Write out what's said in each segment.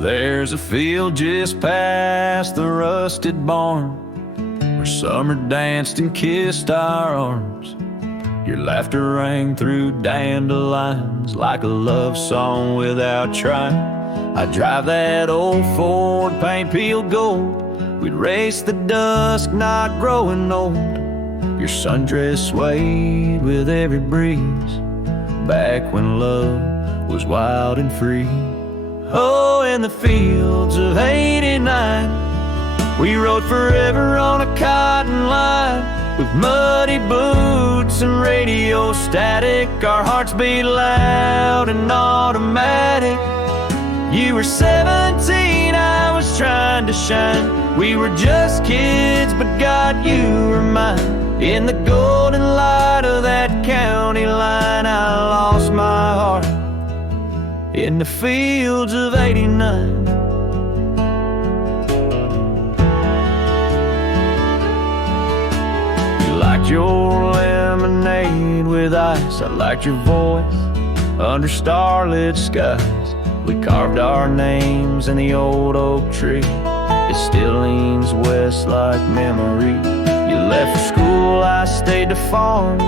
There's a field just past the rusted barn where summer danced and kissed our arms. Your laughter rang through dandelions like a love song without trying. I'd drive that old Ford, paint peeled gold. We'd race the dusk, not growing old. Your sundress swayed with every breeze, back when love was wild and free. Oh, in the fields of '89, we rode forever on a cotton line, with muddy boots and radio static. Our hearts beat loud and automatic. You were 17, I was trying to shine. We were just kids, but God, you were mine. In the golden light of that county line, I lost my heart in the fields of '89. You liked your lemonade with ice, I liked your voice under starlit skies. We carved our names in the old oak tree, it still leans west like memory. You left for school, I stayed to farm,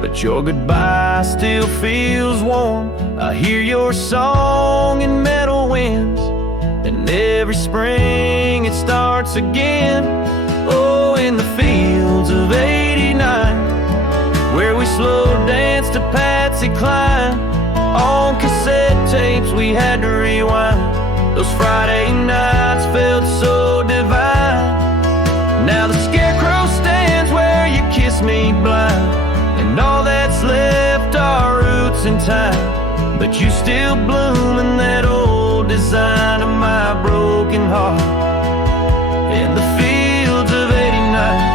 but your goodbye still feels warm. I hear your song in meadow winds, and every spring it starts again. Oh, in the fields of '89, where we slow danced to Patsy Cline. On cassette tapes we had to rewind. Those Friday nights felt so divine. Now the scarecrow stands where you kiss me blind, and all that's left are roots in time. But you still bloom in that old design of my broken heart in the fields of '89.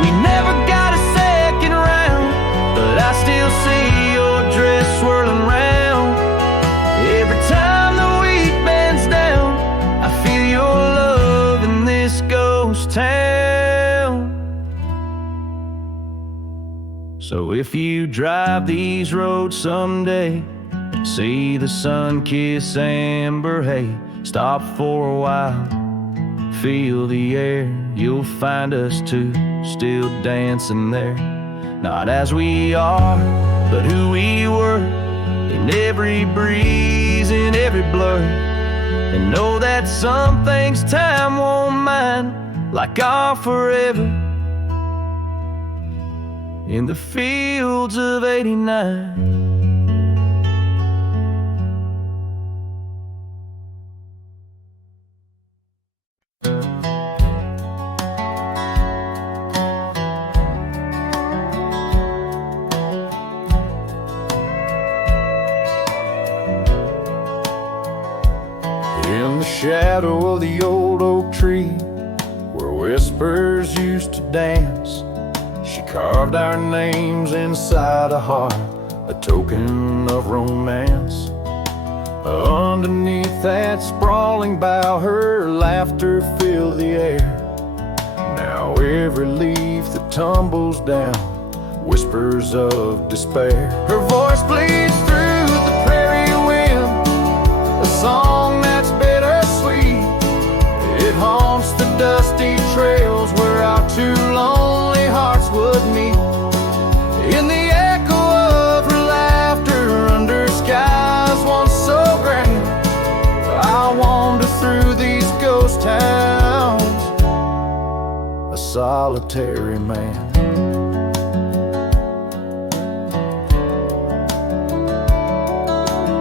We never got a second round, but I still see your dress swirling round. Every time the wheat bends down, I feel your love in this ghost town. So if you drive these roads someday, see the sun-kissed amber hay, stop for a while, feel the air. You'll find us too, still dancing there. Not as we are, but who we were, in every breeze, in every blur. And know that some things time won't mind, like our forever in the fields of '89. In the shadow of the old oak tree, where whispers used to dance, she carved our names inside a heart, a token of romance. Underneath that sprawling bough, her laughter filled the air. Now every leaf that tumbles down whispers of despair. Her voice bleeds through the prairie wind, a song that's bittersweet. It haunts the dusty trails where our two lonely hearts would meet. In the echo of her laughter under skies once so grand, I wander through these ghost towns, a solitary man.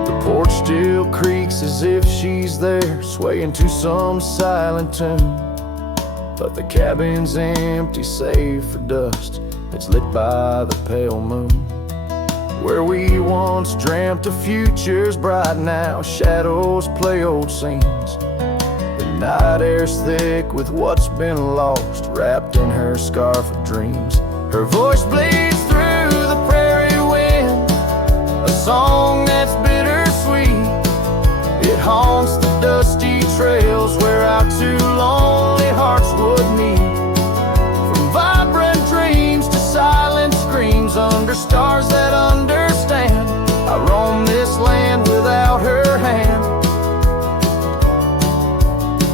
The porch still creaks as if she's there, swaying to some silent tune. But the cabin's empty save for dust that's lit by the pale moon. Where we once dreamt of futures bright, now shadows play old scenes. The night air's thick with what's been lost, wrapped in her scarf of dreams. Her voice bleeds through the prairie wind, a song that's bittersweet. It haunts the dusty trails where our two lonely hearts would meet. From vibrant dreams to silent screams, under stars that understand. I roam this land without her hand,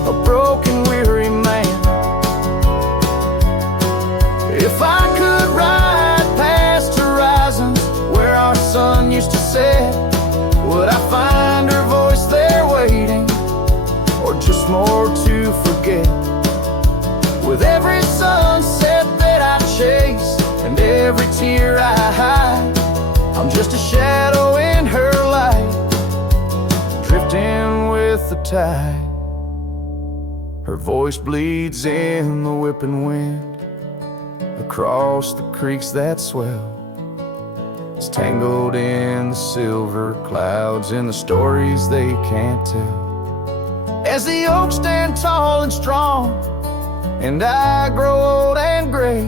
a broken, weary man. If I could ride past horizons where our sun used to set, would I find her voice there waiting, or just more to forget? With every sunset that I chase and every tear I hide, I'm just a shadow in her light, drifting with the tide. Her voice bleeds in the whipping wind, across the creeks that swell. It's tangled in the silver clouds, in the stories they can't tell. As the oaks stand tall and strong, and I grow old and gray,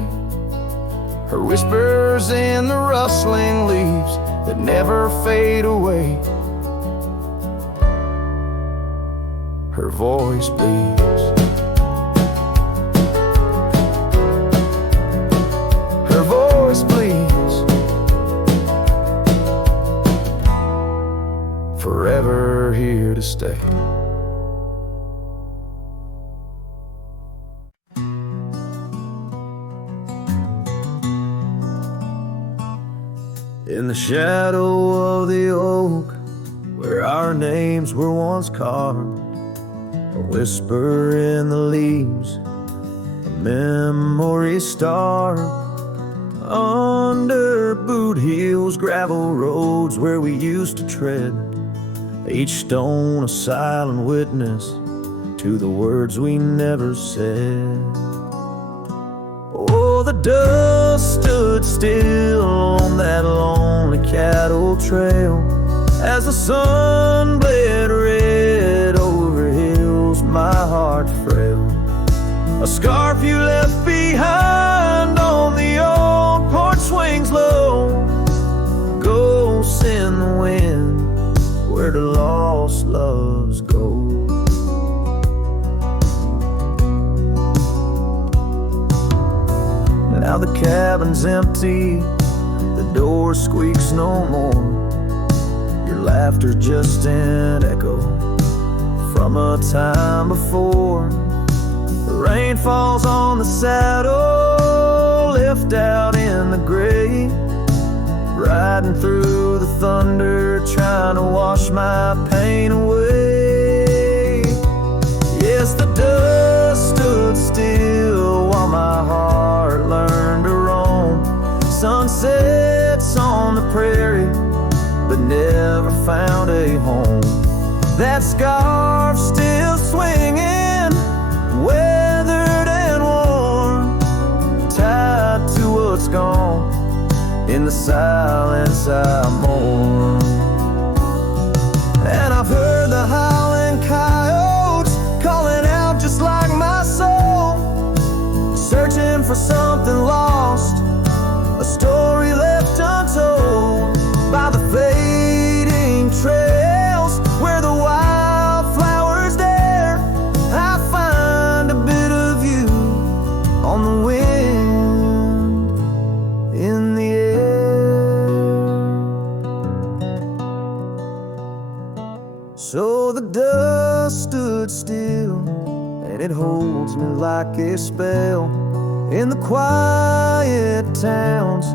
her whispers in the rustling leaves that never fade away. Her voice bleeds. Her voice bleeds, forever here to stay. In the shadow of the oak, where our names were once carved, a whisper in the leaves, a memory star. Under boot heels, gravel roads where we used to tread, each stone a silent witness to the words we never said. Oh, the dust stood still on that lonely cattle trail as the sun bled red over hills, my heart frail. A scarf you left behind on the old porch swings low, ghosts in the wind where the lost loves go. Now the cabin's empty, the door squeaks no more. Your laughter just an echo from a time before. The rain falls on the saddle, left out in the gray, riding through the thunder, trying to wash my pain away. Yes, the dust stood still while my heart learned to roam. Sunsets on the prairie, but never found a home. That scarf still swinging, weathered and worn, tied to what's gone. In the silence I mourn. And I've heard the howling coyotes calling out just like my soul, searching for something lost, a story left untold by the fading trails where the wildflowers dare. I find a bit of you on the wind, in the air. So the dust stood still, and it holds me like a spell in the quiet towns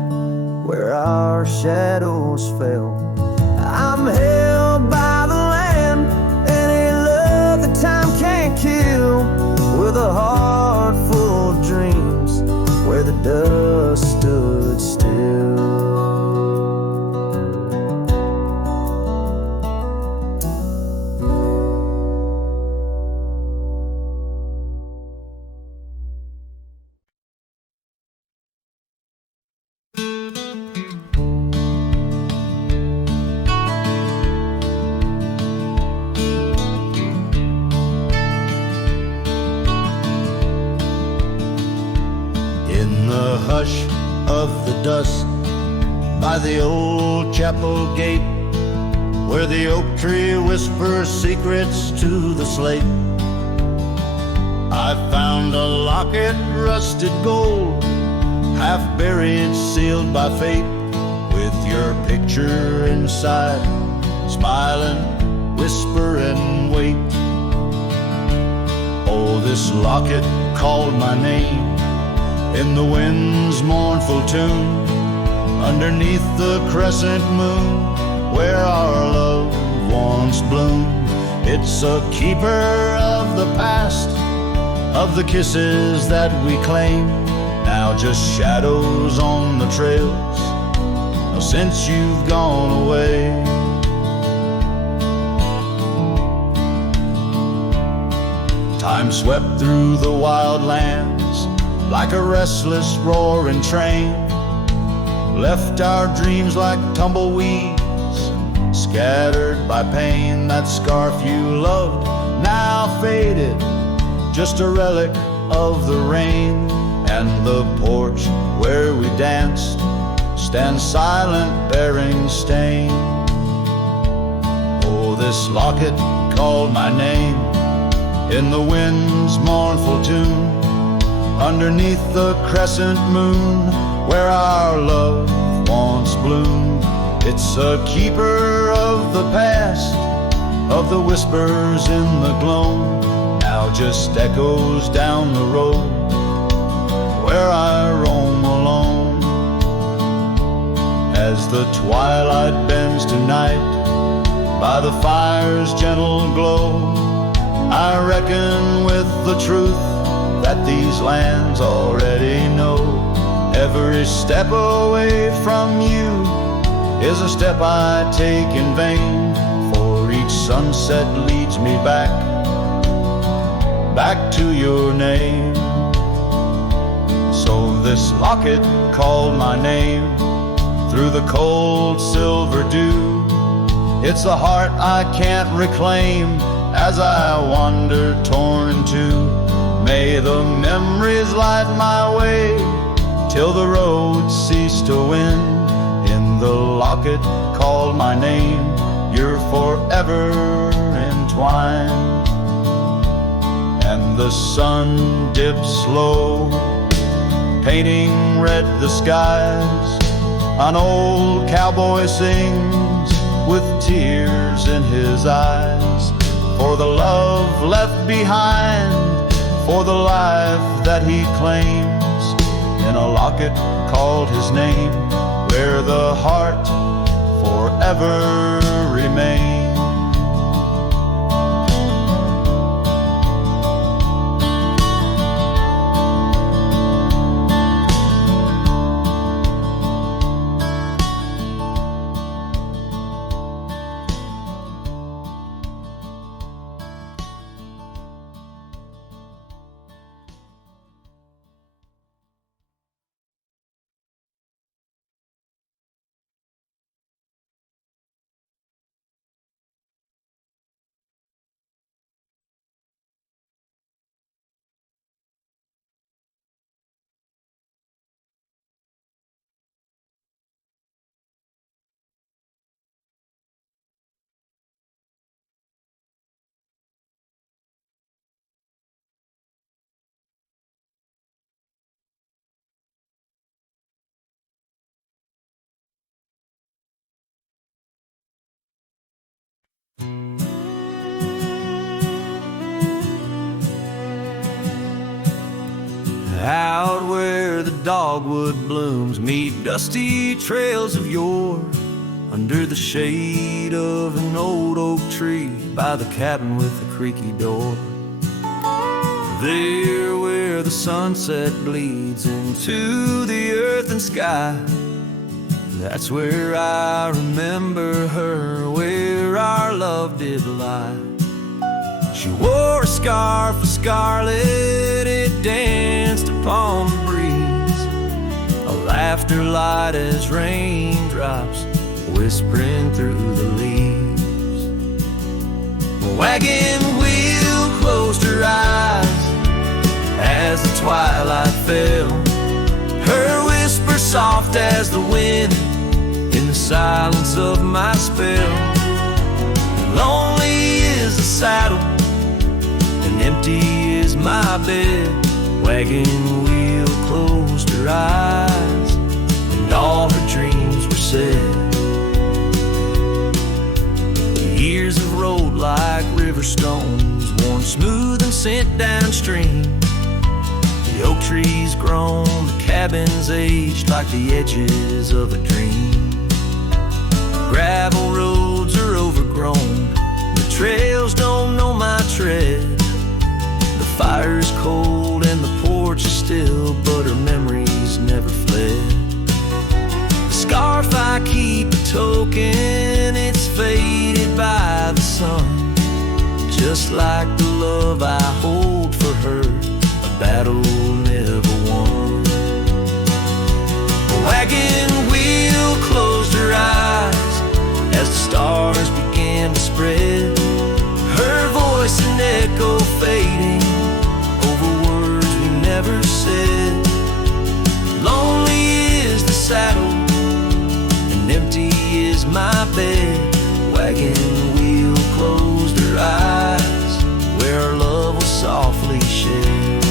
where our shadows fell. I'm held by the land and a love that time can't kill, with a heart full of dreams where the dust stood still. Hush of the dusk by the old chapel gate, where the oak tree whispers secrets to the slate. I found a locket, rusted gold, half buried, sealed by fate. picture inside, smiling, whisper and wait. Oh, this locket called my name in the wind's mournful tune, underneath the crescent moon where our love once bloomed. It's a keeper of the past, of the kisses that we claim, now just shadows on the trails since you've gone away. Time swept through the wild lands like a restless roaring train, left our dreams like tumbleweeds, scattered by pain. That scarf you loved, now faded, just a relic of the rain. And the porch where we danced stands silent, bearing stain. Oh, this locket called my name in the wind's mournful tune, underneath the crescent moon where our love once bloomed. It's a keeper of the past, of the whispers in the gloam, now just echoes down the road where I roam alone. As the twilight bends tonight by the fire's gentle glow, I reckon with the truth that these lands already know. Every step away from you is a step I take in vain, for each sunset leads me back to your name. So this locket called my name through the cold silver dew. It's a heart I can't reclaim as I wander torn in two. May the memories light my way till the road cease to win. In the locket called my name, you're forever entwined. And the sun dips low, painting red the skies. An old cowboy sings with tears in his eyes, for the love left behind, for the life that he claims, in a locket called his name, where the heart forever remains. Out where the dogwood blooms meet dusty trails of yore, under the shade of an old oak tree by the cabin with the creaky door. There where the sunset bleeds into the earth and sky, that's where I remember her, where our love did lie. She wore a scarf of scarlet, it danced upon the breeze, a laughter light as raindrops whispering through the leaves. A wagon wheel closed her eyes as the twilight fell, her whisper soft as the wind in the silence of my spell. Lonely is the saddle and empty is my bed. Wagon wheel closed her eyes and all her dreams were said. sent downstream. The oak tree's grown, the cabin's aged like the edges of a dream. Gravel roads are overgrown, the trails don't know my tread. The fire's cold and the porch is still, but her memories never fled. The scarf I keep a token, it's faded by the sun. Just like the love I hold for her, a battle never won. The wagon wheel closed her eyes as the stars began to spread. Her voice an echo fading over words we never said. Lonely is the saddle and empty is my bed. Wagon wheel closed her eyes where our love was softly shed.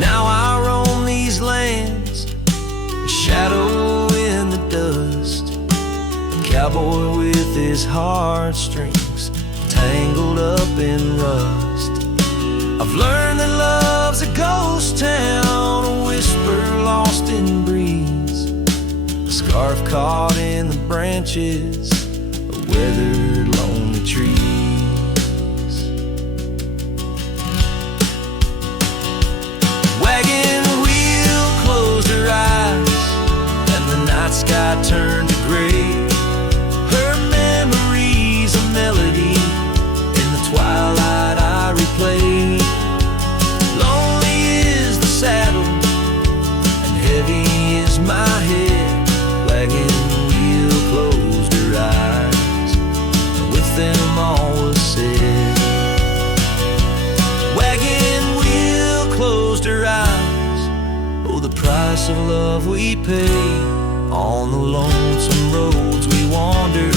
Now I roam these lands, a shadow in the dust, a cowboy with his heartstrings tangled up in rust. I've learned that love's a ghost town, a whisper lost in breeze, a scarf caught in the branches of weathered lonely trees. Wagon wheel closed her eyes and the night sky turned to gray. Her memories a melody in the twilight I replay. Lonely is the saddle and heavy is my head. Wagon wheel closed her eyes and with them all was said. Wagon wheel closed her eyes, oh the price of love we pay. On the lonesome roads we wander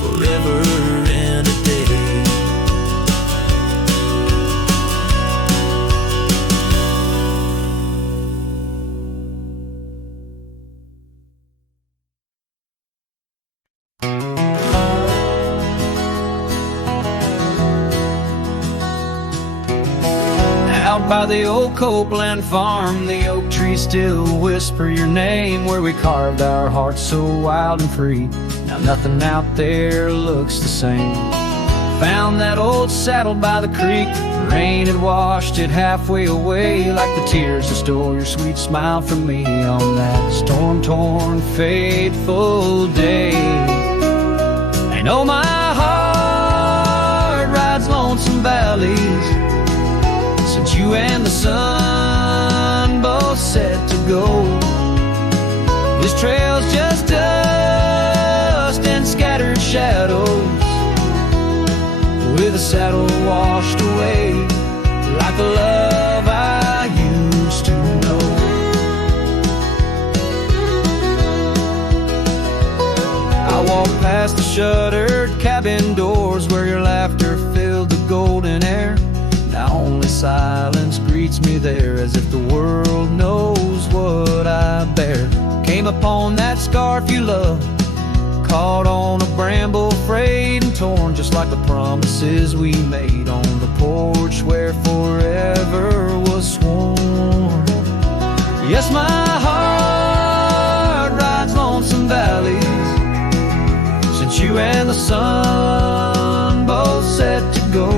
forever and a day. Out by the old Copeland farm, the oak trees still whisper your name. Where we carved our hearts so wild and free, now nothing out there looks the same. Found that old saddle by the creek, the rain had washed it halfway away. Like the tears that stole your sweet smile from me on that storm-torn, fateful day. And oh, my heart rides lonesome valleys since you and the sun both set to go. This trail's just dust and scattered shadows, with a saddle washed away like the love I used to know. I walk past the shuttered cabin doors where your laughter filled the golden air. Now only silence greets me there, as if the world knows what I bear. Came upon that scarf you love, caught on a bramble, frayed and torn, just like the promises we made on the porch where forever was sworn. Yes, my heart rides lonesome valleys since you and the sun both set to go.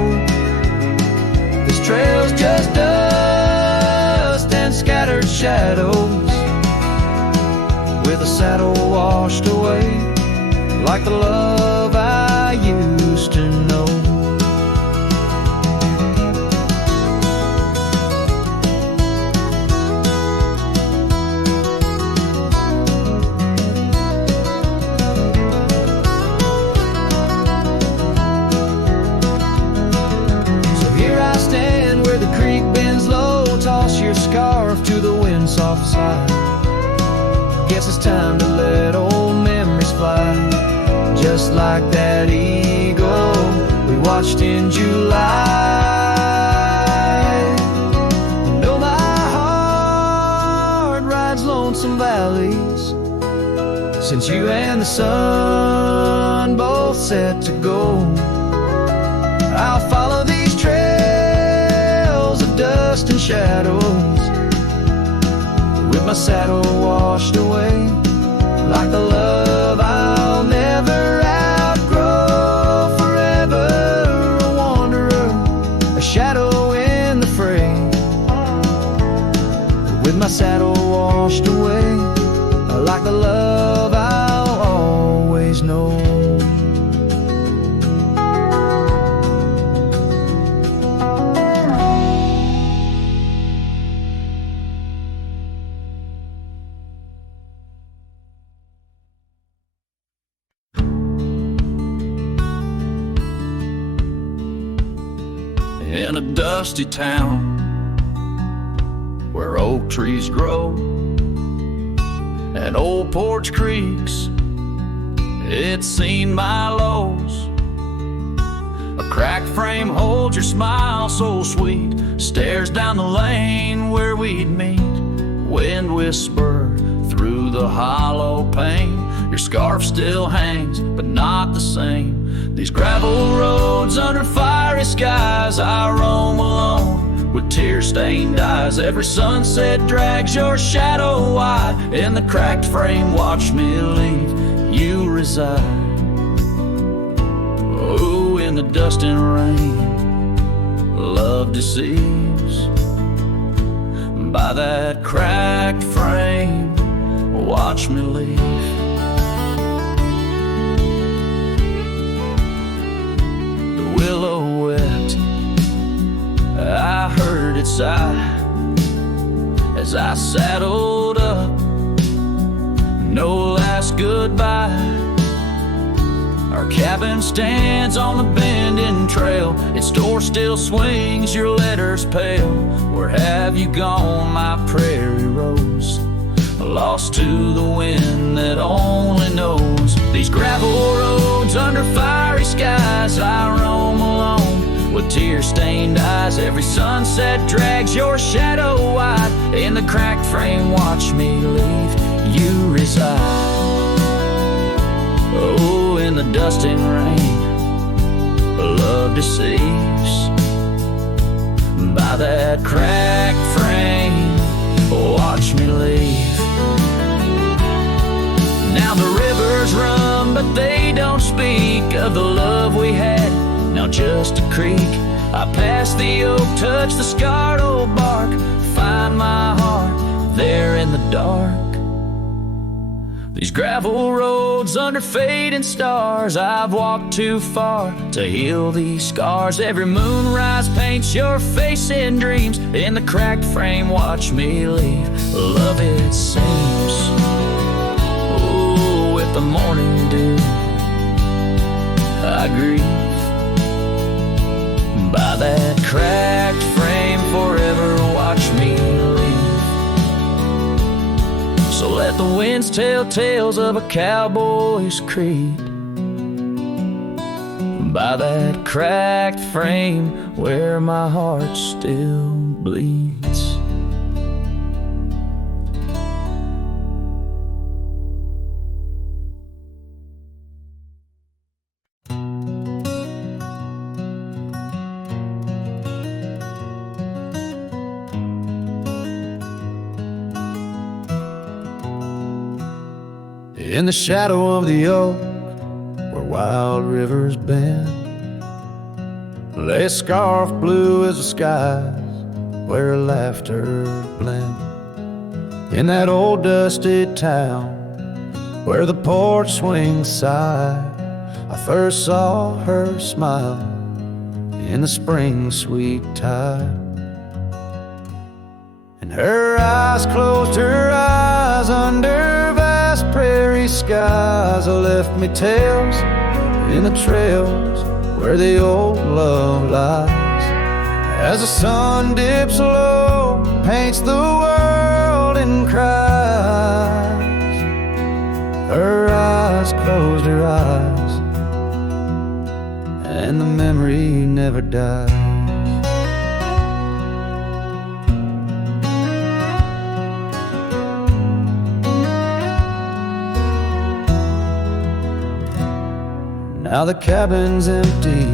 This trail's just dust and scattered shadows, with a saddle washed away like the love I used to know. So here I stand where the creek bends low, toss your scarf to the wind's soft side. Guess it's time to let old memories fly, just like that eagle we watched in July. And oh, my heart rides lonesome valleys since you and the sun both set to go. I'll follow these trails of dust and shadows, with my saddle washed away, like the love I'll never outgrow. Forever a wanderer, a shadow in the fray, with my saddle washed away, like the love I'll always know. In a dusty town where oak trees grow and old porch creaks, it's seen my lows. A cracked frame holds your smile so sweet, stares down the lane where we'd meet. Wind whisper through the hollow pane, your scarf still hangs but not the same. These gravel roads under fiery skies, I roam alone with tear-stained eyes. Every sunset drags your shadow wide. In the cracked frame, watch me leave, you reside. Oh, in the dust and rain, love deceives. By that cracked frame, watch me leave. Willow wept, I heard it sigh as I saddled up. No last goodbye. Our cabin stands on the bending trail, its door still swings, your letters pale. Where have you gone, my prairie rose? Lost to the wind that only knows. These gravel roads under fiery skies, I roam alone with tear-stained eyes. Every sunset drags your shadow wide. In the cracked frame, watch me leave, you reside. Oh, in the dust and rain, love deceives. By that cracked frame, watch me leave. Now the rivers run, but they don't speak of the love we had. Now just a creek. I pass the oak, touch the scarred old bark, find my heart there in the dark. These gravel roads under fading stars, I've walked too far to heal these scars. Every moonrise paints your face in dreams. In the cracked frame, watch me leave, love it seems. Oh, with the morning dew, I grieve. By that cracked frame, forever watch me leave. So let the winds tell tales of a cowboy's creed. By that cracked frame where my heart still bleeds. In the shadow of the oak, where wild rivers bend, lay a scarf blue as the skies, where laughter blend. In that old dusty town, where the porch swings sigh, I first saw her smile in the spring sweet tide. And her eyes closed, her eyes under vast prairie skies, left me tales in the trails where the old love lies. As the sun dips low, paints the world in cries, her eyes closed her eyes, and the memory never dies. Now the cabin's empty,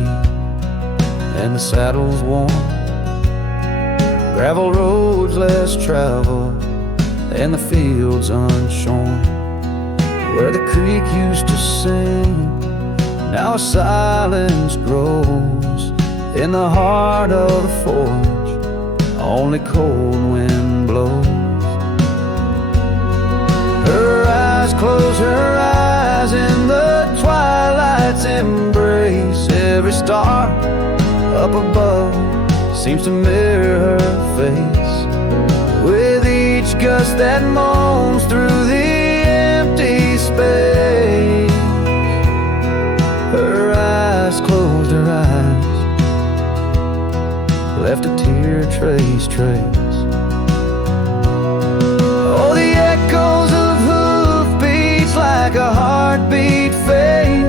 and the saddle's warm. Gravel roads less traveled and the fields unshorn. Where the creek used to sing, now a silence grows in the heart of the forge, only cold wind blows. Her eyes close, her eyes in the twilight's embrace. Every star up above seems to mirror her face. With each gust that moans through the empty space, her eyes closed, her eyes left a tear trace. Oh, the echoes of hoofbeats like a heartbeat fade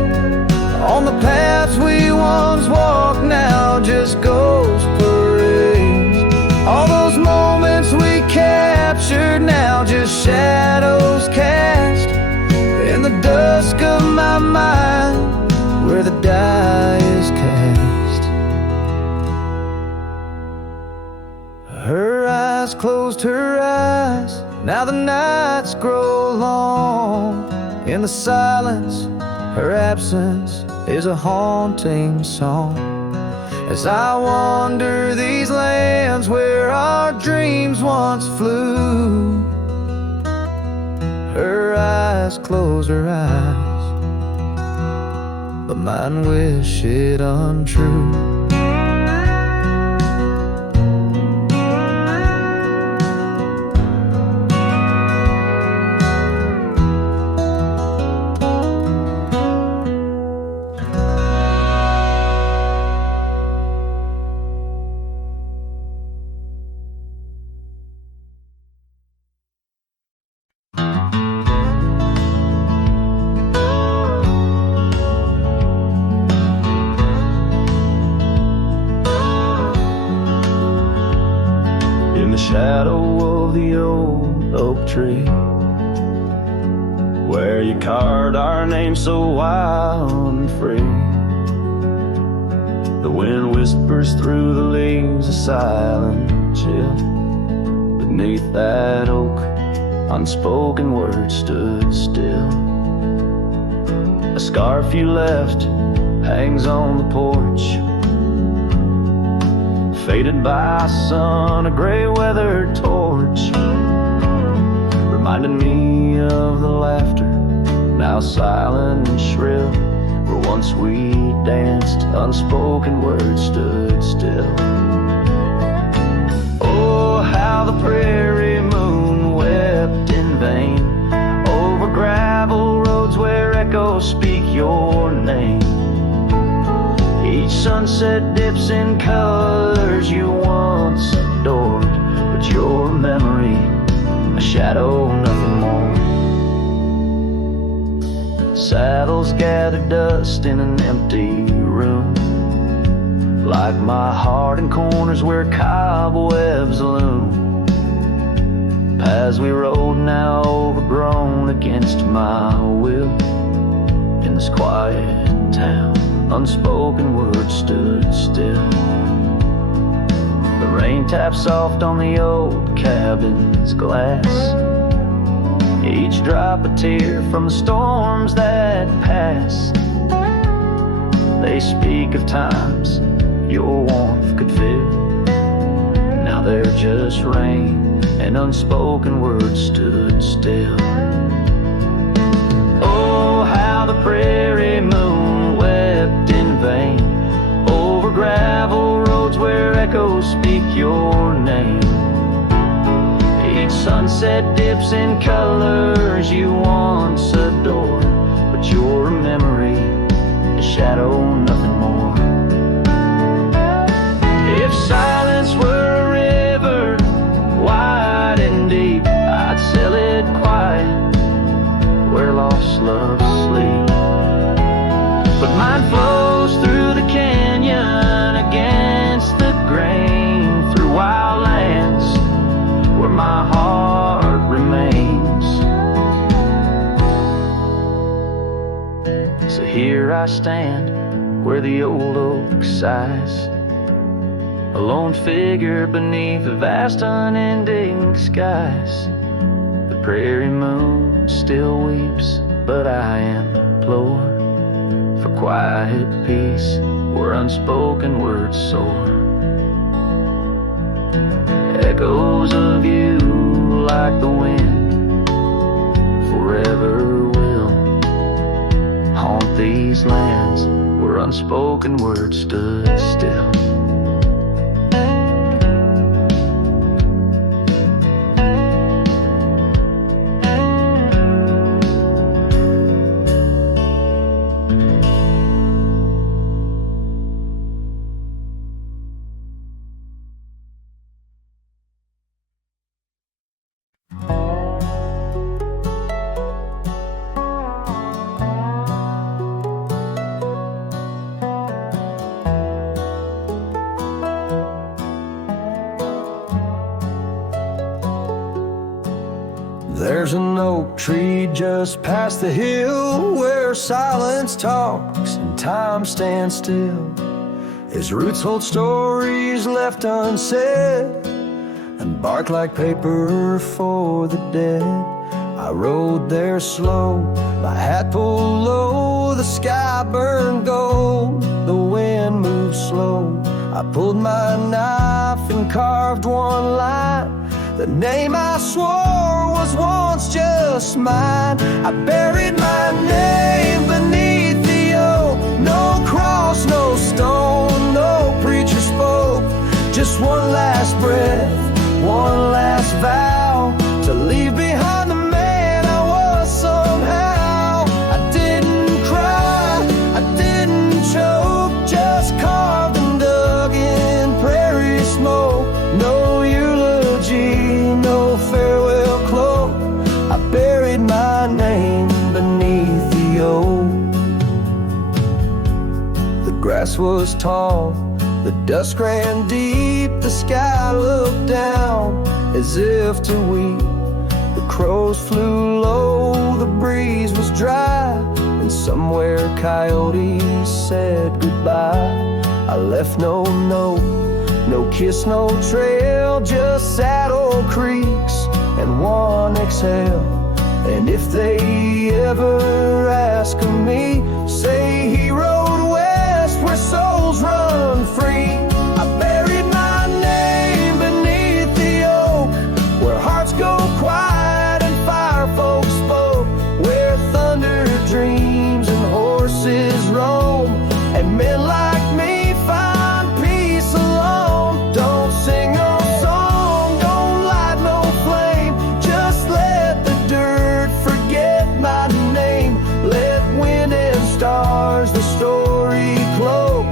on the paths we once walked, now just ghost parades. All those moments we captured, now just shadows cast in the dusk of my mind where the die is cast. Her eyes closed, her eyes, now the nights grow long. In the silence, her absence is a haunting song. As I wander these lands where our dreams once flew, her eyes close, her eyes, but mine wish it untrue. Shadow of the old oak tree, where you carved our name so wild and free. The wind whispers through the leaves, a silent chill. Beneath that oak, unspoken words stood still. A scarf you left hangs on the porch, faded by sun, a gray weathered torch, reminding me of the laughter, now silent and shrill, where once we danced, unspoken words stood still. Oh, how the prairie moon wept in vain over gravel roads where echoes speak your name. Each sunset dips in colors you once adored, but your memory, a shadow, nothing more. Saddles gather dust in an empty room, like my heart in corners where cobwebs loom. Paths we rode now overgrown against my will. In this quiet town, unspoken words stood still. The rain tapped soft on the old cabin's glass, each drop a tear from the storms that passed. They speak of times your warmth could fill, now they're just rain and unspoken words stood still. Oh, how the prairie moon wept in vain over gravel roads where echoes speak your name. Each sunset dips in colors you once adored, but your memory, a shadow, nothing more. If silence were a river, wide and deep, I'd sail it quiet where lost loves sleep. But mine flows through the canyon against the grain, through wild lands where my heart remains. So here I stand where the old oak sighs, a lone figure beneath the vast unending skies. The prairie moon still weeps, but I implore for quiet peace where unspoken words soar. Echoes of you like the wind forever will haunt these lands where unspoken words stood still. There's an oak tree just past the hill where silence talks and time stands still. Its roots hold stories left unsaid and bark like paper for the dead. I rode there slow, my hat pulled low, the sky burned gold, the wind moved slow. I pulled my knife and carved one line, the name I swore was once just mine. I buried my name beneath the oak. No cross, no stone, no preacher spoke. Just one last breath, one last vow to leave behind the man I was somehow. I didn't cry, I didn't choke, just carved and dug in prairie smoke. No eulogy, no farewell cloak. I buried my name beneath the oak. The grass was tall, the dusk ran deep, the sky looked down as if to weep. The crows flew low, the breeze was dry, and somewhere coyotes said goodbye. I left no note, no kiss, no trail, just sad old creeks and one exhale. And if they ever ask of me, say he rode west where souls run free. I buried my name beneath the oak, where hearts go quiet and fire folks spoke, where thunder dreams and horses roam, and men like me find peace alone. Don't sing no song, don't light no flame, just let the dirt forget my name. Let wind and stars the story cloak.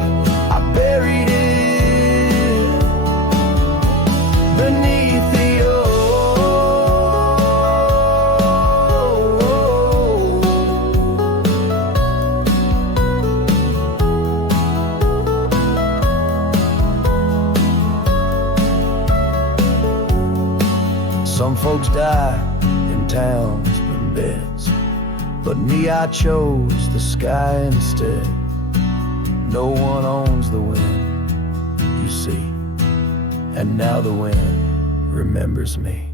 I buried it beneath the oak. Some folks die in towns and beds, but me, I chose the sky instead. No one owns the wind, you see, and now the wind remembers me.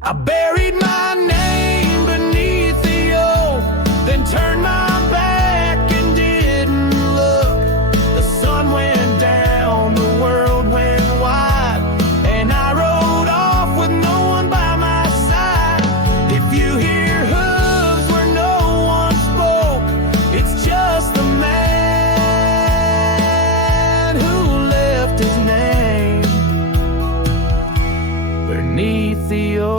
I buried my name beneath the oak, then turned my back and didn't look. The sun went down, the world went wide, and I rode off with no one by my side. If you hear hooves where no one spoke, it's just the man who left his name beneath the oak.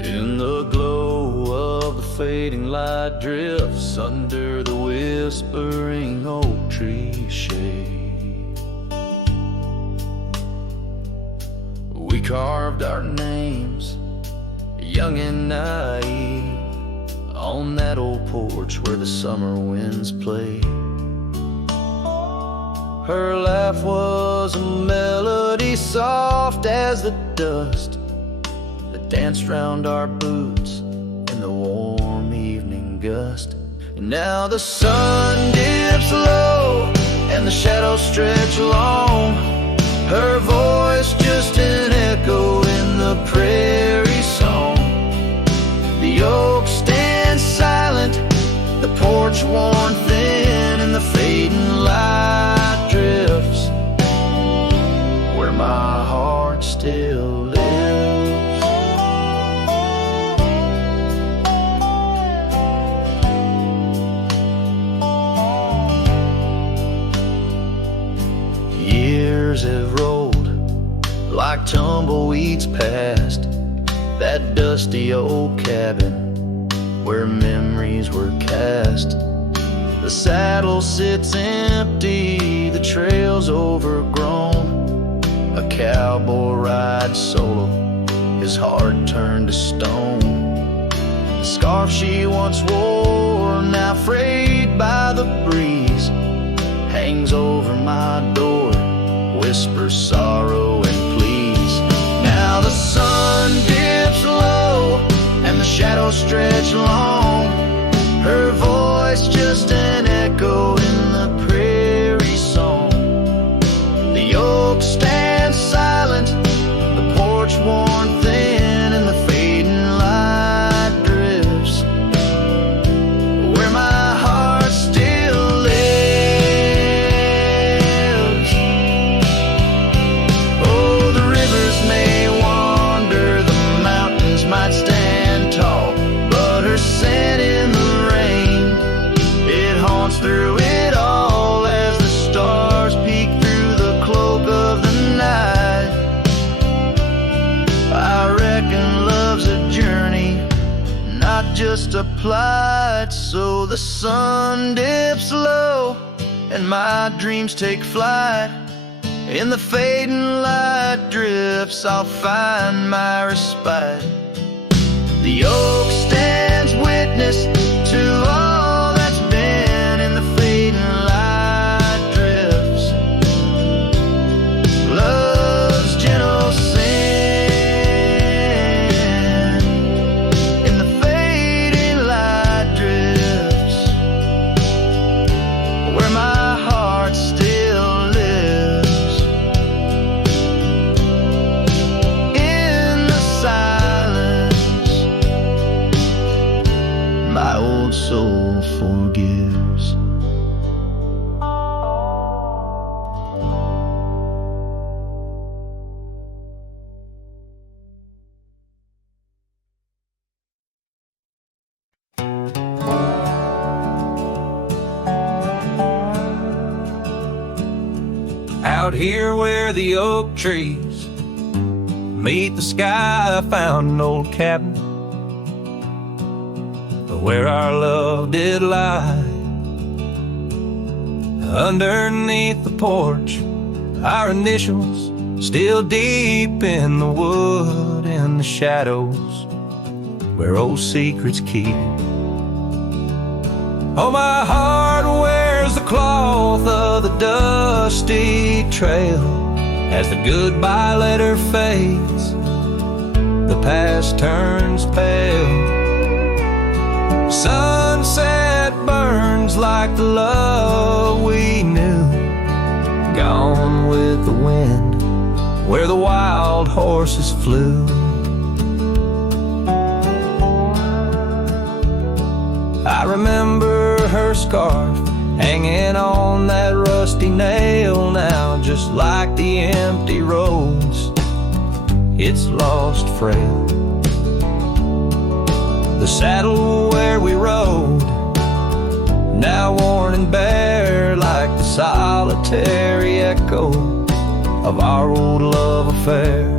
In the glow of the fading light drifts under the whispering oak tree shade. We carved our names, young and naive, on that old porch where the summer winds played. Her laugh was a melody soft as the dust that danced round our boots in the warm evening gust. And now the sun dips low and the shadows stretch long. Her voice just an echo in the prairie song. The oak stands silent, the porch worn thin, and the fading light drifts where my heart still lives. Years have rolled like tumbleweeds past that dusty old cabin where memories were cast. The saddle sits empty, the trail's overgrown. A cowboy rides solo, his heart turned to stone. The scarf she once wore, now frayed by the breeze, hangs over my door, whispers sorrow and pleas. Now the sun dips low and the shadows stretch long. Her voice just an echo in the prairie song. The oak stands silent, the porch worn thin, and the fading light drifts where my heart still lives. Oh, the rivers may wander, the mountains might stand tall, but her scent in the rain, it haunts through it all as the stars peek through the cloak of the night. I reckon love's a journey, not just a plight. So the sun dips low and my dreams take flight. In the fading light drifts I'll find my respite. The oak stands witness to all that's been. In the fading light drifts love's gentle sin. In the fading light drifts where my heart still lives. In the silence my old soul forgives. Out here where the oak trees meet the sky, I found an old cabin where our love did lie. Underneath the porch, our initials still deep in the wood, in the shadows where old secrets keep. Oh, my heart wears the cloth of the dusty trail as the goodbye letter fades, the past turns pale. Sunset burns like the love we knew, gone with the wind where the wild horses flew. I remember her scarf hanging on that rusty nail now, just like the empty roads, it's lost frail. The saddle where we rode, now worn and bare, like the solitary echo of our old love affair.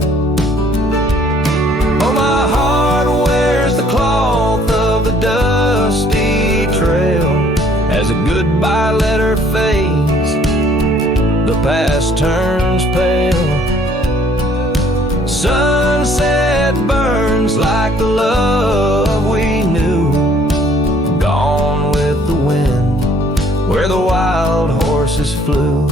Oh, my heart wears the cloth of the dusty trail as a goodbye letter fades, the past turns pale. Sun that burns like the love we knew. Gone with the wind, where the wild horses flew.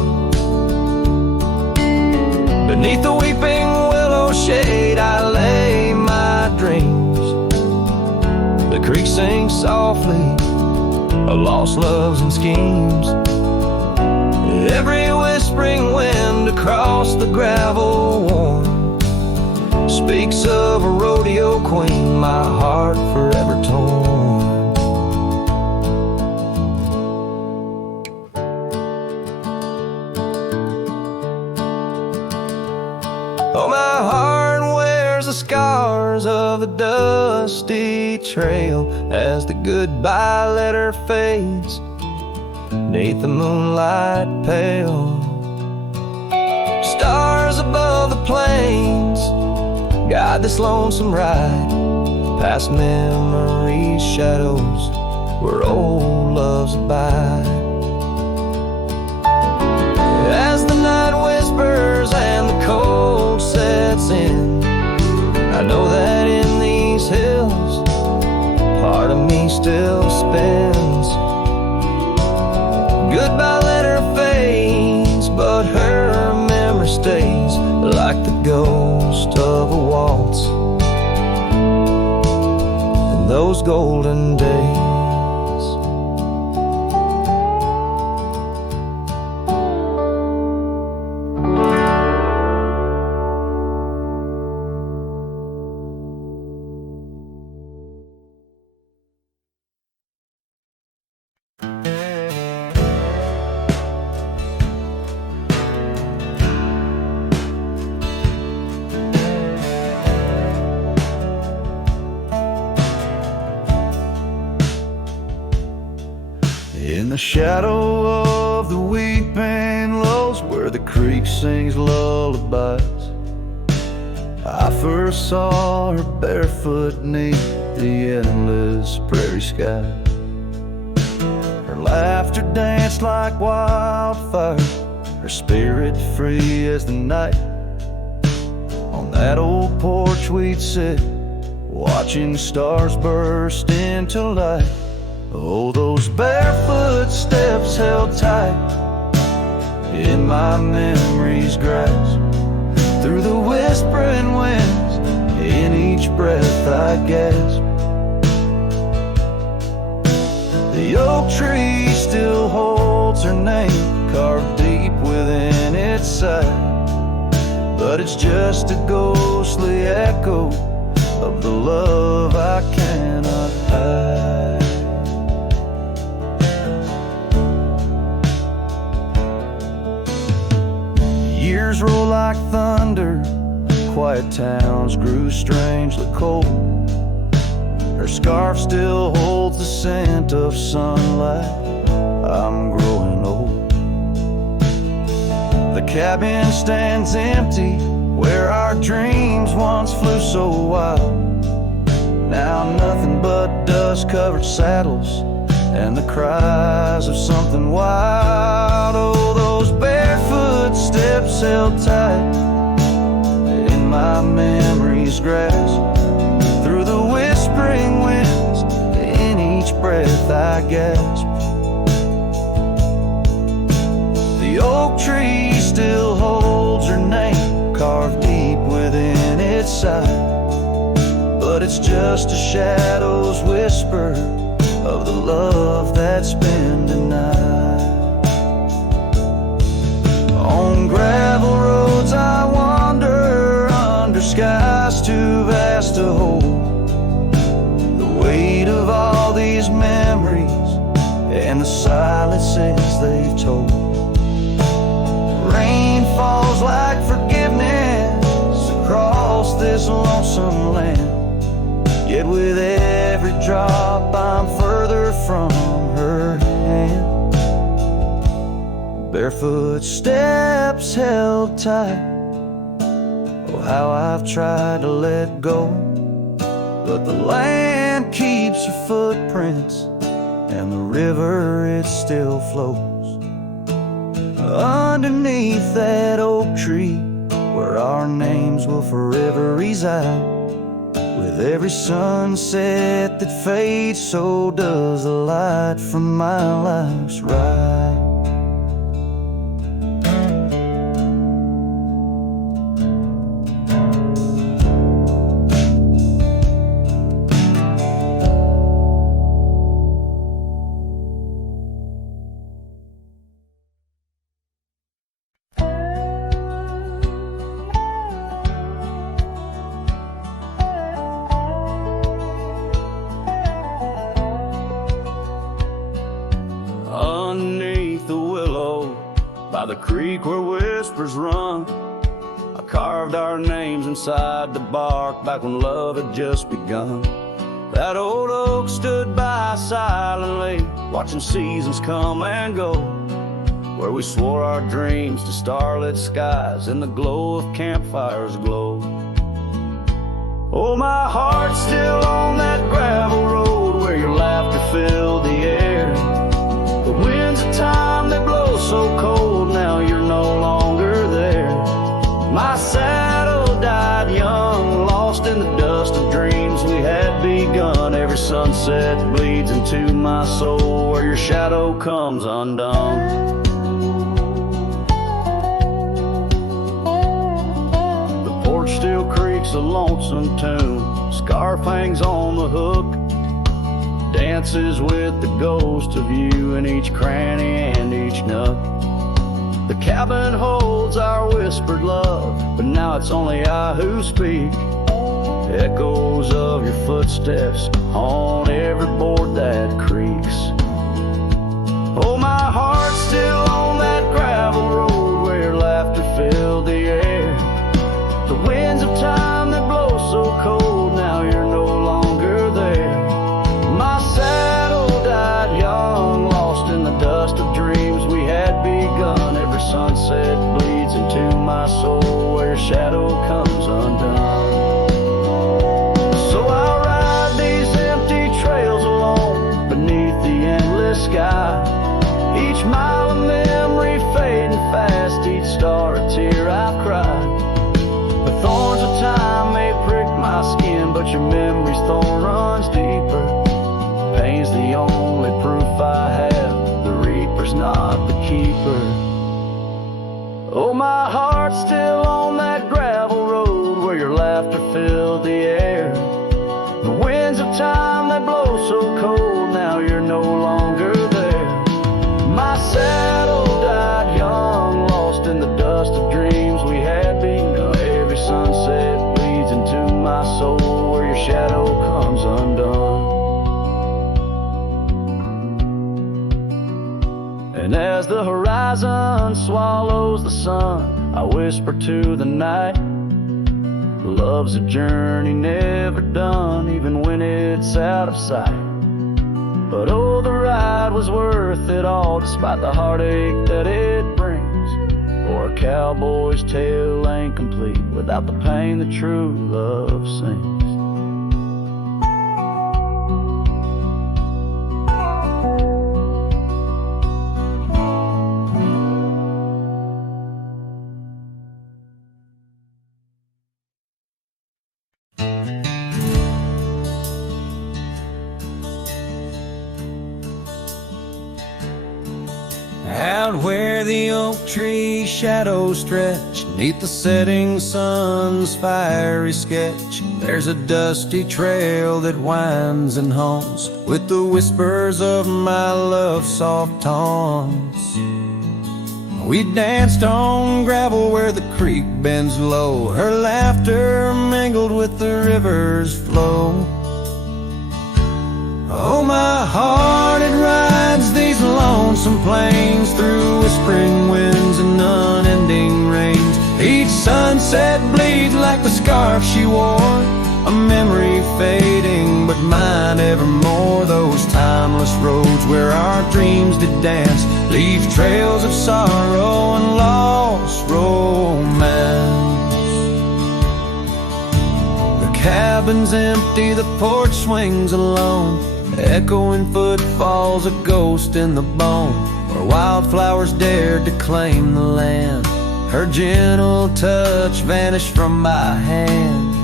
Beneath the weeping willow shade I lay my dreams. The creek sings softly of lost loves and schemes. Every whispering wind across the gravel worn speaks of a rodeo queen, my heart forever torn. Oh, my heart wears the scars of the dusty trail as the goodbye letter fades 'neath the moonlight pale. Stars above the plains guide this lonesome ride past memory's shadows where old loves abide. As the night whispers and the cold sets in, I know that in these hills part of me still spins. Goodbye letter fades, but her memory stays like the ghost of a waltz in those golden days. In the shadow of the weeping willows where the creek sings lullabies, I first saw her barefoot 'neath the endless prairie sky. Her laughter danced like wildfire, her spirit free as the night. On that old porch we'd sit, watching stars burst into light. Oh, those barefoot steps held tight in my memory's grasp. Through the whispering winds, in each breath I gasp. The oak tree still holds her name carved deep within its side, but it's just a ghostly echo of the love I cannot hide. Years roll like thunder, quiet towns grew strangely cold. Her scarf still holds the scent of sunlight, I'm growing old. The cabin stands empty where our dreams once flew so wild. Now nothing but dust-covered saddles and the cries of something wild. Oh, those barefoot steps held tight in my memory's grasp. Through the whispering winds, in each breath I gasp. The oak tree still holds her name carved deep within its side, but it's just a shadow's whisper of the love that's been denied. On gravel roads I wander under skies too vast to hold the weight of all these memories and the silences they've told. Rain falls like forgiveness across this lonesome land, yet with every drop I'm further from her hand. Barefoot steps held tight, oh how I've tried to let go, but the land keeps her footprints and the river it still flows. Underneath that oak tree where our names will forever reside, With every sunset that fades, so does the light from my life's ride. Underneath the willow, by the creek where whispers run, I carved our names inside the bark back when love had just begun. That old oak stood by silently, watching seasons come and go, where we swore our dreams to starlit skies and the glow of campfires glow. Oh, my heart's still on that gravel road where your laughter filled the air. The winds of time, they blow so cold, now you're no longer there. My saddle died young, lost in the dust of dreams we had begun. Every sunset bleeds into my soul where your shadow comes undone. The porch still creaks a lonesome tune, scarf hangs on the hook, dances with the ghost of you in each cranny and each nook. The cabin holds our whispered love, but now it's only I who speak. Echoes of your footsteps on every board that creaks. Oh, my heart's still on that gravel road where your laughter filled the air. The winds of time that blow so cold, now you're no longer there. My saddle died young, lost in the dust of dreams we had begun. Every sunset bleeds into my soul where your shadow comes undone. So I'll ride these empty trails alone beneath the endless sky. Each mile of memory fading fast, each star a tear I've cried. The thorns of time may prick my skin, but your memory's thorn runs deeper. Pain's the only proof I have, the reaper's not the keeper. Oh, my heart's still on that gravel road where your laughter filled the air. The winds of time that blow so cold, now you're no longer there. My saddle died young, lost in the dust of dreams we had begun. Every sunset bleeds into my soul where your shadow comes undone. And as the horizon swallows the sun, I whisper to the night, love's a journey never done, even when it's out of sight. But oh, the ride was worth it all, despite the heartache that it brings. For a cowboy's tale ain't complete without the pain that true love sings. Out where the oak tree shadows stretch, neath the setting sun's fiery sketch, there's a dusty trail that winds and haunts with the whispers of my love's soft taunts. We danced on gravel where the creek bends low, her laughter mingled with the river's flow. Oh, my heart, it rides these lonesome plains through whispering winds and unending rains. Each sunset bleeds like the scarf she wore, a memory fading, but mine evermore. Those timeless roads where our dreams did dance leave trails of sorrow and lost romance. The cabin's empty, the porch swings alone, echoing footfalls, a ghost in the bone, where wildflowers dared to claim the land. Her gentle touch vanished from my hand.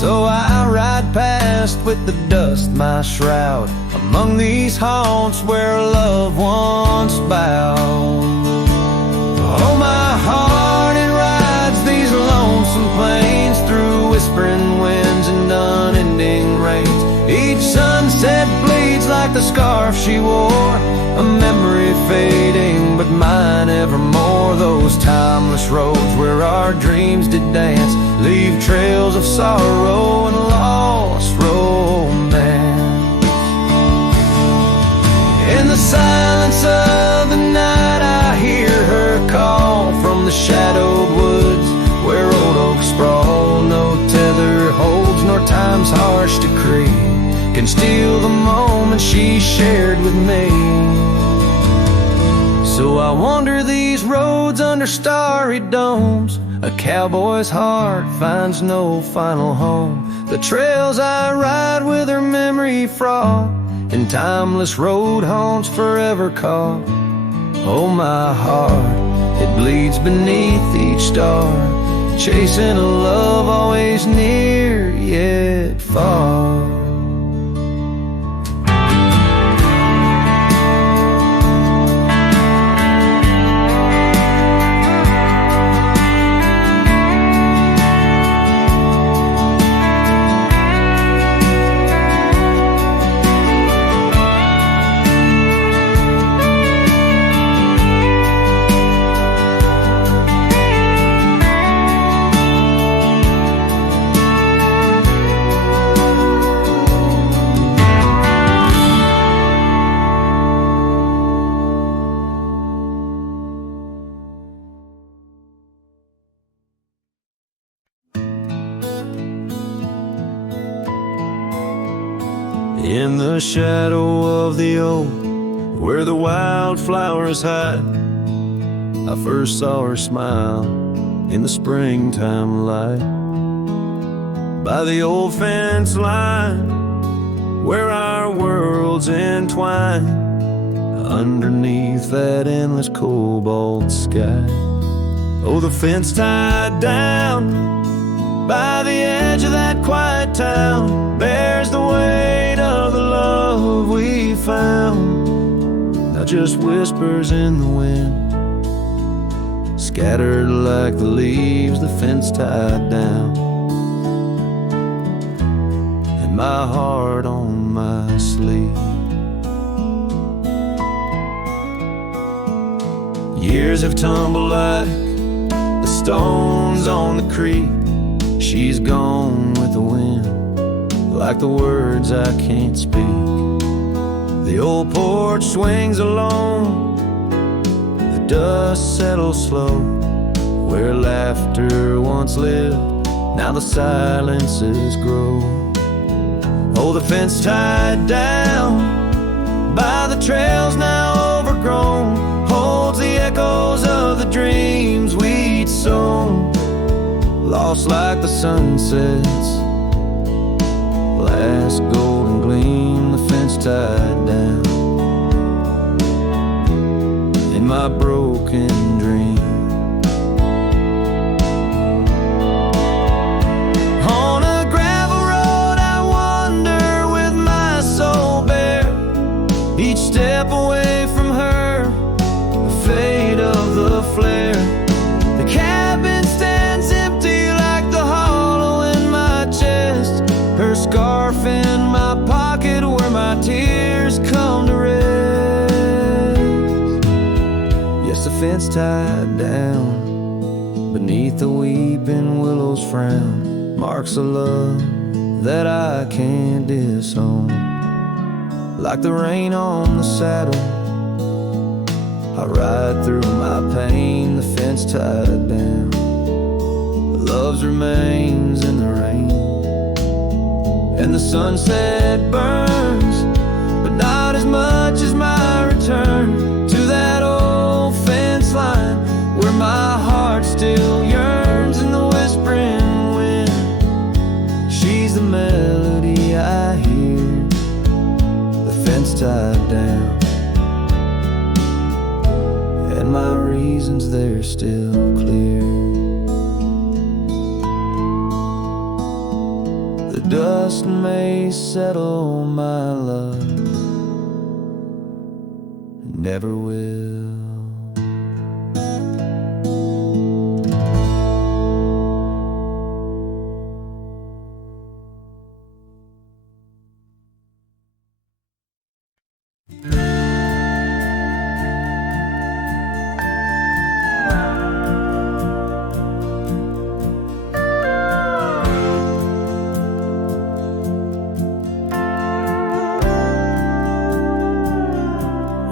So I ride past with the dust my shroud, among these haunts where love once bowed. Oh, my heart, it rides these lonesome plains through whispering winds and unending rains. Each sunset bleeds like the scarf she wore, a memory fading, but mine evermore. Those timeless roads where our dreams did dance leave trails of sorrow and lost romance. In the silence of the night I hear her call from the shadowed woods where old oaks sprawl. No tether holds nor time's harsh decree can steal the moment she shared with me. So I wander these roads under starry domes. A cowboy's heart finds no final home. The trails I ride with her memory fraught, and timeless road haunts forever caught. Oh, my heart, it bleeds beneath each star, chasing a love always near yet far. In the shadow of the oak, where the wildflowers hide, I first saw her smile in the springtime light. By the old fence line, where our worlds entwine, underneath that endless cobalt sky. Oh, the fence tied down by the edge of that quiet town bears the weight of the love we found. Now just whispers in the wind, scattered like the leaves the fence tied down, and my heart on my sleeve. Years have tumbled like the stones on the creek. She's gone with the wind, like the words I can't speak. The old porch swings alone, the dust settles slow. Where laughter once lived, now the silences grow. Oh, the fence tied down by the trails now overgrown holds the echoes of the dreams we'd sown. Lost like the sunset's last golden gleam, the fence tied down in my broken dream. On a gravel road I wander with my soul bare, each step away from her, the fade of the flare. The cabin stands empty like the hollow in my chest, her scarf in my pocket where my tears come to rest. Yes, the fence tied down beneath the weeping willow's frown marks a love that I can't disown. Like the rain on the saddle, I ride through my pain, the fence tied down. Love's remains in the rain, and the sunset burns, but not as much as my return to that old fence line where my heart still yearns in the whispering wind. She's the melody I hear, the fence tied down, and my reasons they're still clear. dust may settle, my love, never will.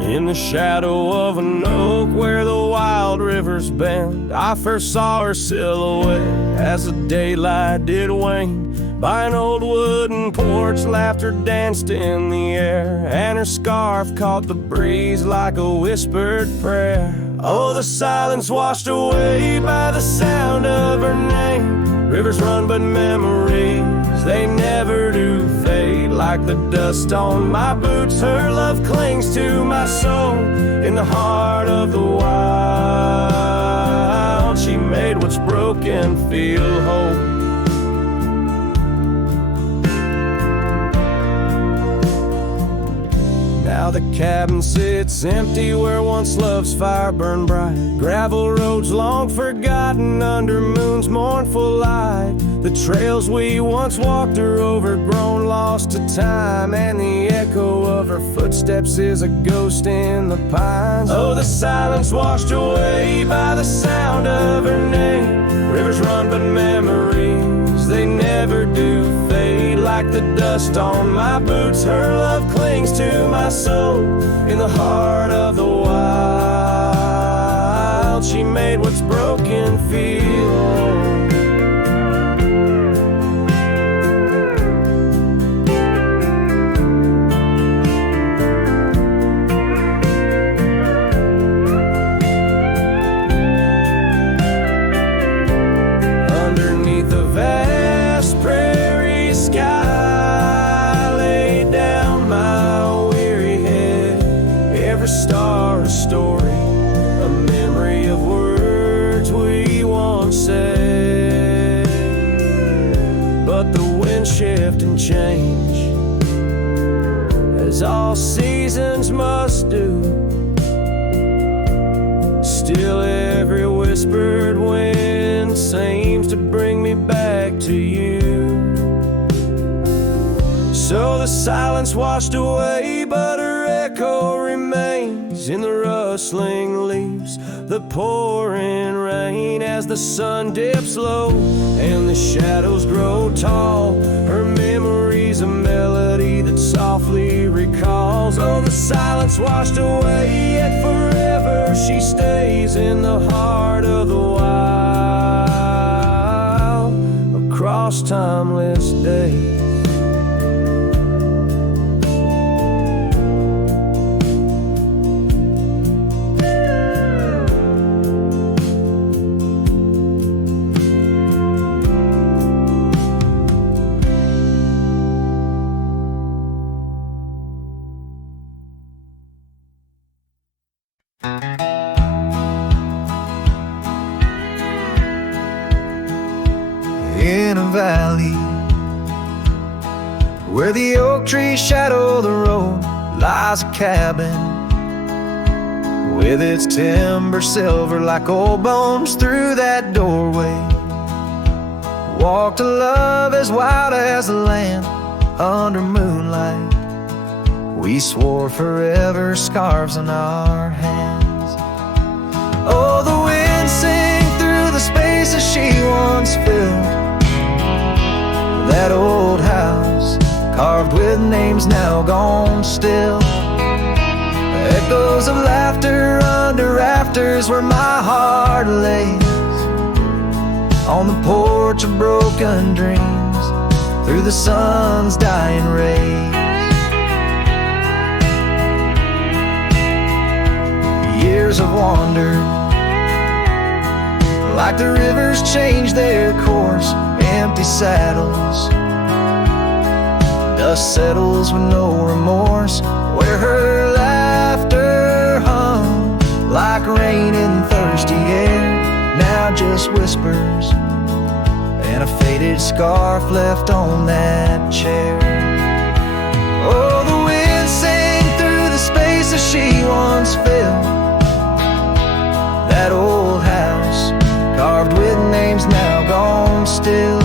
In the shadow of an oak where the wild rivers bend, I first saw her silhouette as the daylight did wane. By an old wooden porch, laughter danced in the air, and her scarf caught the breeze like a whispered prayer. Oh, the silence washed away by the sound of her name. Rivers run, but memories, they never do fade. Like the dust on my boots, her love clings to my soul. In the heart of the wild, she made what's broken feel whole. Now the cabin sits empty where once love's fire burned bright. Gravel roads long forgotten under moon's mournful light. The trails we once walked are overgrown, lost to time, and the echo of her footsteps is a ghost in the pines. Oh, the silence washed away by the sound of her name. Rivers run, but memories, they never do fade. Like the dust on my boots, her love clings to my soul. In the heart of the wild, she made what's broken feel whole. Underneath the vast prairie sky, lay down my weary head. Every star a story, a memory of words we once said. But the wind shift and change, as all seasons must do. Still every whispered wind seems to bring me back to you. So the silence washed away, but her echo remains in the rustling leaves, the pouring rain. As the sun dips low and the shadows grow tall, her memory's a melody that softly recalls. Oh, the silence washed away, yet forever she stays in the heart of the wild, across timeless days. In a valley where the oak trees shadow the road, lies a cabin with its timber silver like old bones. Through that doorway walked a love as wild as the land. Under moonlight we swore forever, scarves on our hands. Oh, the wind sang through the spaces she once filled. That old house, carved with names now gone still. Echoes of laughter under rafters where my heart lays. On the porch of broken dreams, through the sun's dying rays. Years have wandered, like the rivers change their course. Empty saddles, dust settles with no remorse. Where her laughter hung like rain in thirsty air, now just whispers and a faded faded scarf left on that chair. Oh, the wind sang through the spaces she once filled. That old house, carved with names now gone still.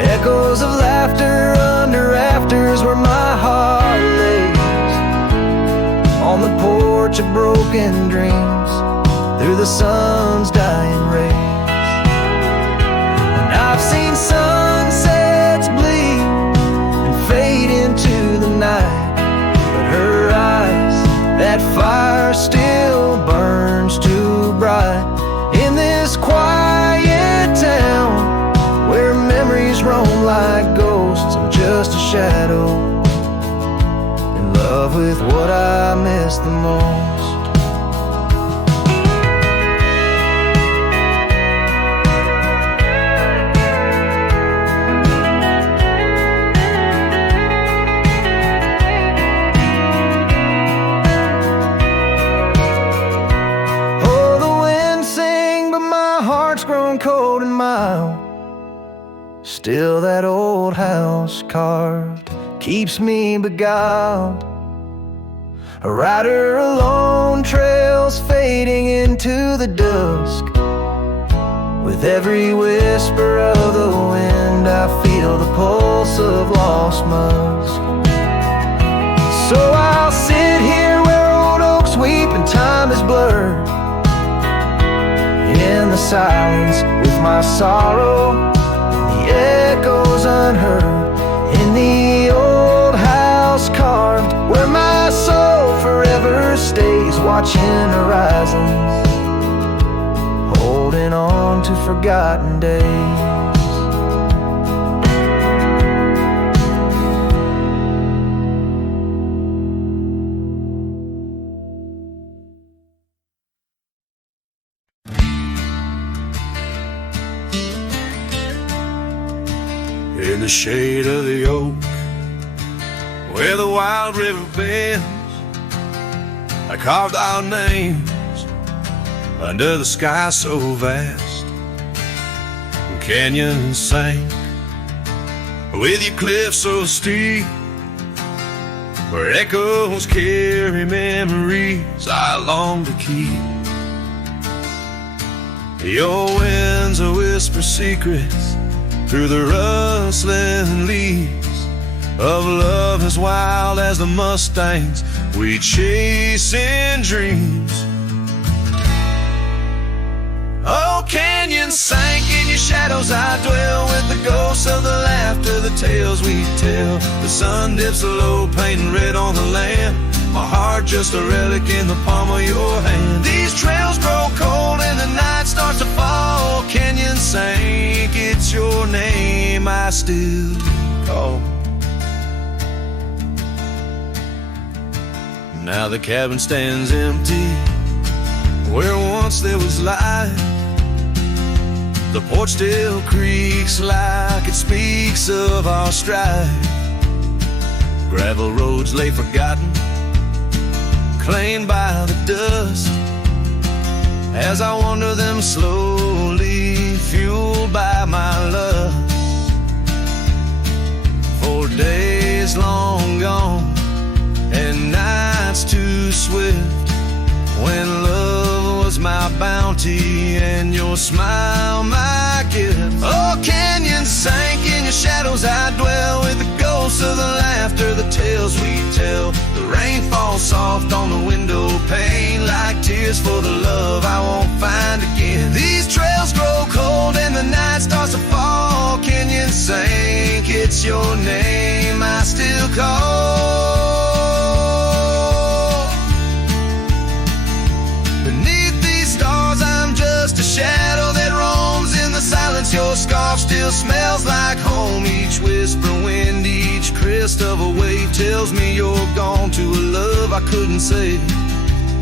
Echoes of laughter under rafters where my heart lays. On the porch of broken dreams, through the sun's dying rays. And I've seen sunsets bleed and fade into the night, but her eyes, that fire still burns too bright. In this quiet town where memories roam like ghosts, I'm just a shadow, in love with what I miss the most. Cold and mild, still that old house carved keeps me beguiled. A rider alone, trails fading into the dusk. With every whisper of the wind, I feel the pulse of lost musk. So I'll sit here where old oaks weep and time is blurred, in the silence with my sorrow, in the echoes unheard, in the old house carved where my soul forever stays, watching horizons, holding on to forgotten days. In the shade of the oak, where the wild river bends, I carved our names under the sky so vast. And canyons sank with your cliffs so steep, where echoes carry memories I long to keep. Your winds will whisper secrets through the rustling leaves of love as wild as the mustangs we chase in dreams. Oh, canyons sank in your shadows, I dwell with the ghosts of the laughter, the tales we tell. The sun dips low, painting red on the land, my heart just a relic in the palm of your hand. These trails grow cold and the night starts to fall. Canyon sank, it's your name I still call. Now the cabin stands empty where once there was light. The porch still creaks like it speaks of our strife. Gravel roads lay forgotten, claimed by the dust, as I wander them slowly, fueled by my lust. For days long gone and nights too swift, when love was my bounty and your smile my gift. Oh, canyons sank in your shadows, I dwell with the ghosts of the laughter, the tales we tell. The rain falls soft on the window pane like tears for the love I won't find again. These trails grow cold and the night starts to fall. Canyons sank, it's your name I still call. Beneath these stars I'm just a shadow that roams in the silence. Your scarf still smells like home. Each whisper wind, each crest of a wave tells me you're gone to a love I couldn't save.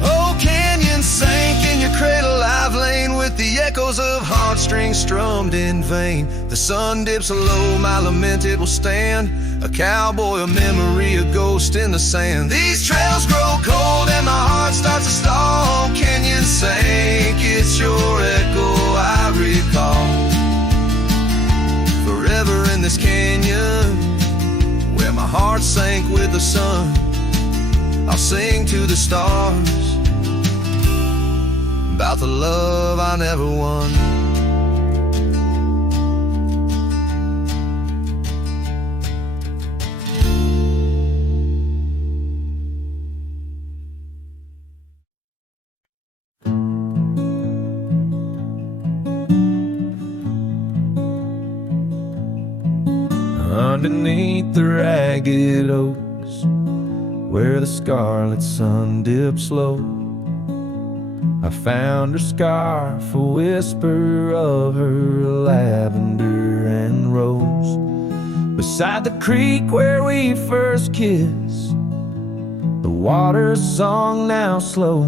Oh, canyons sank in your cradle, I've lain with the echoes of heartstrings strummed in vain. The sun dips low, my lament it will stand, a cowboy, a memory, a ghost in the sand. These trails grow cold and my heart starts to stall. Canyons sank, it's your echo I recall. sank with the sun, I'll sing to the stars about the love I never won. Underneath the ragged oaks, where the scarlet sun dips low, I found her scarf, a whisper of her lavender and rose. Beside the creek where we first kissed, the water's song now slow.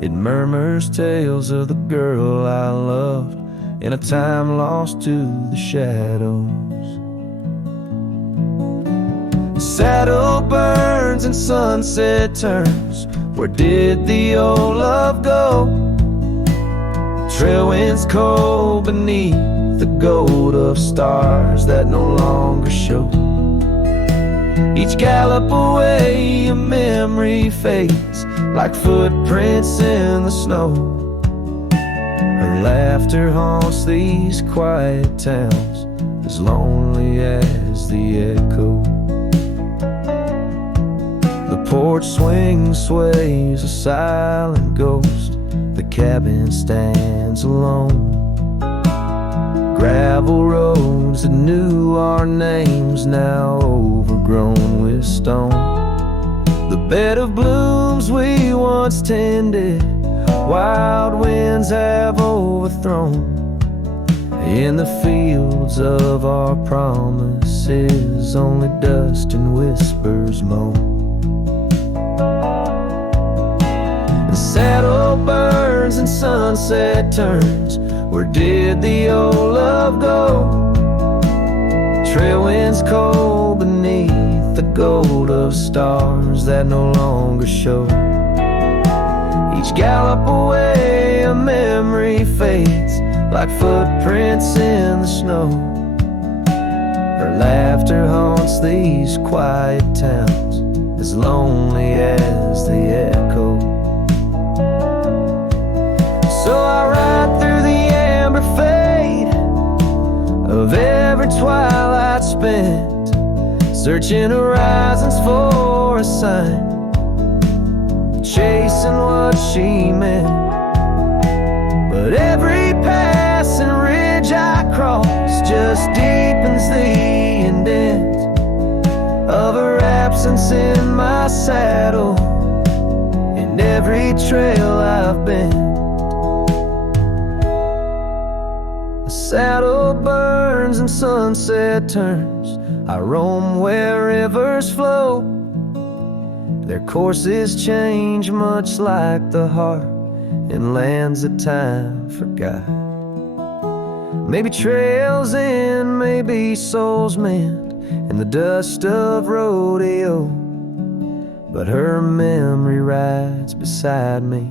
It murmurs tales of the girl I loved in a time lost to the shadows. Saddle burns and sunset turns. Where did the old love go? Trail winds cold beneath the gold of stars that no longer show. Each gallop away a memory fades like footprints in the snow. Her laughter haunts these quiet towns, as lonely as the echo. The porch swing sways, a silent ghost. The cabin stands alone. Gravel roads that knew our names, now overgrown with stone. The bed of blooms we once tended, wild winds have overthrown. In the fields of our promises, only dust and whispers moan. The saddle burns and sunset turns. Where did the old love go? Trail winds cold beneath the gold of stars that no longer show. Each gallop away a memory fades like footprints in the snow. Her laughter haunts these quiet towns, as lonely as the echo. So I ride through the amber fade of every twilight spent, searching horizons for a sign, chasing what she meant. But every passing ridge I cross just deepens the indent of her absence in my saddle, in every trail I've been. Saddle burns and sunset turns. I roam where rivers flow. Their courses change much like the heart in lands that time forgot. Maybe trails end, maybe souls mend in the dust of rodeo. But her memory rides beside me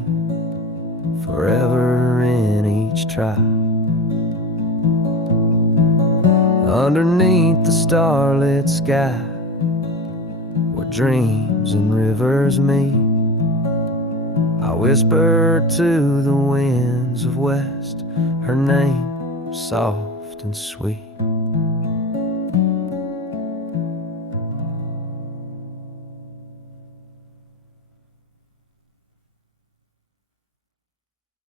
forever in each tribe. Underneath the starlit sky, where dreams and rivers meet, I whisper to the winds of west her name, soft and sweet.